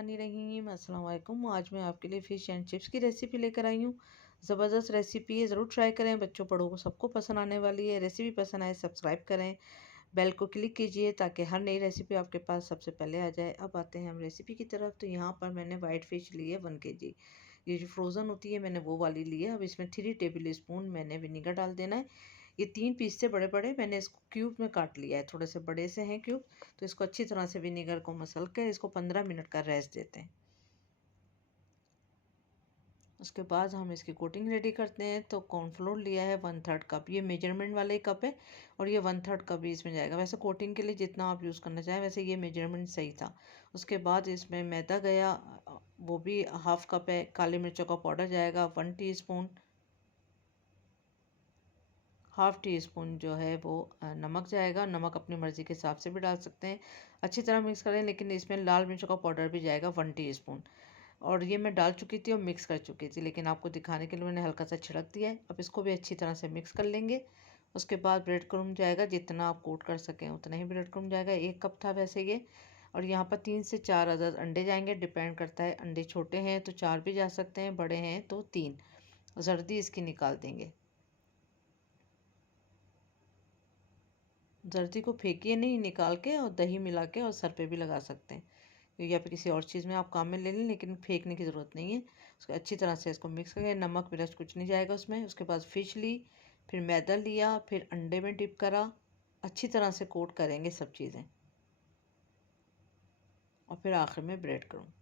रहीम अस्सलाम वालेकुम। आज मैं आपके लिए फ़िश एंड चिप्स की रेसिपी लेकर आई हूँ। ज़बरदस्त रेसिपी है, ज़रूर ट्राई करें। बच्चों बड़ों को सबको पसंद आने वाली है। रेसिपी पसंद आए सब्सक्राइब करें, बेल को क्लिक कीजिए ताकि हर नई रेसिपी आपके पास सबसे पहले आ जाए। अब आते हैं हम रेसिपी की तरफ। तो यहाँ पर मैंने वाइट फ़िश ली है 1 kg। ये जो फ्रोज़न होती है मैंने वो वाली ली है। अब इसमें 3 टेबल स्पून मैंने विनीगर डाल देना है। ये 3 पीस से बड़े बड़े मैंने इसको क्यूब में काट लिया है, थोड़े से बड़े से हैं क्यूब। तो इसको अच्छी तरह से विनीगर को मसल कर इसको 15 मिनट का रेस्ट देते हैं। उसके बाद हम इसकी कोटिंग रेडी करते हैं। तो कॉर्नफ्लोर लिया है 1/3 कप, ये मेजरमेंट वाले कप है और ये 1/3 कप भी इसमें जाएगा। वैसे कोटिंग के लिए जितना आप यूज़ करना चाहें, वैसे ये मेजरमेंट सही था। उसके बाद इसमें मैदा गया, वो भी हाफ कप है। काली मिर्चों का पाउडर जाएगा 1 टीस्पून। हाफ़ टी स्पून जो है वो नमक जाएगा। नमक अपनी मर्ज़ी के हिसाब से भी डाल सकते हैं। अच्छी तरह मिक्स करें, लेकिन इसमें लाल मिर्चों का पाउडर भी जाएगा 1 टीस्पून। और ये मैं डाल चुकी थी और मिक्स कर चुकी थी, लेकिन आपको दिखाने के लिए मैंने हल्का सा छिड़क दिया है। अब इसको भी अच्छी तरह से मिक्स कर लेंगे। उसके बाद ब्रेड क्रम्ब जाएगा, जितना आप कोट कर सकें उतना ही ब्रेड क्रम्ब जाएगा। 1 कप था वैसे ये। और यहाँ पर 3 से 4 अदद अंडे जाएंगे, डिपेंड करता है। अंडे छोटे हैं तो 4 भी जा सकते हैं, बड़े हैं तो 3। जर्दी इसकी निकाल देंगे। जर्दी को फेंकिए नहीं, निकाल के और दही मिला के और सर पे भी लगा सकते हैं, या फिर किसी और चीज़ में आप काम में ले लें, लेकिन फेंकने की ज़रूरत नहीं है। उसको अच्छी तरह से इसको मिक्स करें। नमक मिर्च कुछ नहीं जाएगा उसमें। उसके बाद फ़िश ली, फिर मैदा लिया, फिर अंडे में डिप करा। अच्छी तरह से कोट करेंगे सब चीज़ें, और फिर आखिर में ब्रेड क्रम्ब।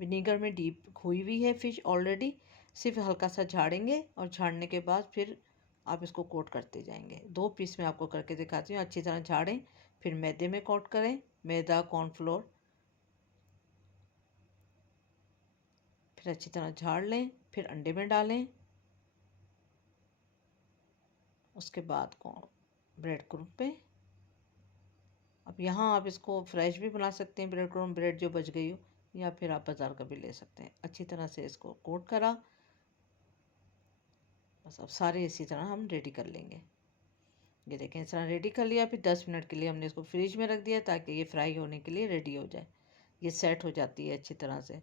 विनीगर में डीप हुई हुई है फ़िश ऑलरेडी, सिर्फ हल्का सा झाड़ेंगे और झाड़ने के बाद फिर आप इसको कोट करते जाएंगे। 2 पीस में आपको करके दिखाती हूँ। अच्छी तरह झाड़ें, फिर मैदे में कोट करें, मैदा कॉर्नफ्लोर, फिर अच्छी तरह झाड़ लें, फिर अंडे में डालें। उसके बाद ब्रेड क्रम्ब पे। अब यहाँ आप इसको फ्रेश भी बना सकते हैं ब्रेड क्रम्ब, ब्रेड जो बच गई हो, या फिर आप बाज़ार का भी ले सकते हैं। अच्छी तरह से इसको कोट करा। बस अब सारे इसी तरह हम रेडी कर लेंगे। ये देखें, इस तरह रेडी कर लिया। फिर 10 मिनट के लिए हमने इसको फ्रिज में रख दिया ताकि ये फ्राई होने के लिए रेडी हो जाए। ये सेट हो जाती है अच्छी तरह से।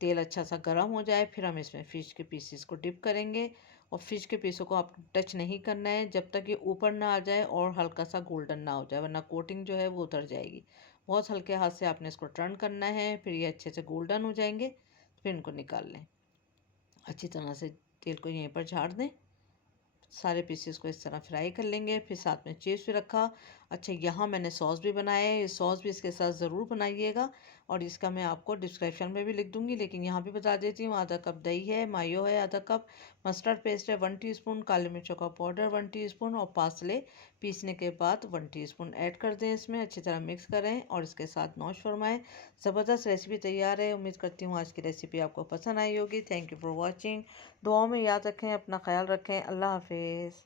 तेल अच्छा सा गर्म हो जाए, फिर हम इसमें फ़िश के पीसेस को डिप करेंगे। और फ़िश के पीसों को आप टच नहीं करना है जब तक ये ऊपर ना आ जाए और हल्का सा गोल्डन ना हो जाए, वरना कोटिंग जो है वो उतर जाएगी। बहुत हल्के हाथ से आपने इसको टर्न करना है। फिर ये अच्छे से गोल्डन हो जाएंगे, फिर इनको निकाल लें। अच्छी तरह से तेल को यहीं पर झाड़ दें। सारे पीसेस को इस तरह फ्राई कर लेंगे। फिर साथ में चिप्स भी रखा। अच्छा, यहाँ मैंने सॉस भी बनाया है, ये सॉस भी इसके साथ ज़रूर बनाइएगा, और इसका मैं आपको डिस्क्रिप्शन में भी लिख दूँगी, लेकिन यहाँ भी बता देती हूँ। आधा कप दही है, मायो है आधा कप, मस्टर्ड पेस्ट है 1 टीस्पून, काली मिर्चों का पाउडर 1 टीस्पून, और पार्सले पीसने के बाद 1 टीस्पून ऐड कर दें इसमें। अच्छी तरह मिक्स करें और इसके साथ नौश फरमाएँ। ज़बरदस्त रेसिपी तैयार है। उम्मीद करती हूँ आज की रेसिपी आपको पसंद आई होगी। Thank you for watching. दुआओं में याद रखें, अपना ख्याल रखें। अल्लाह हाफिज़।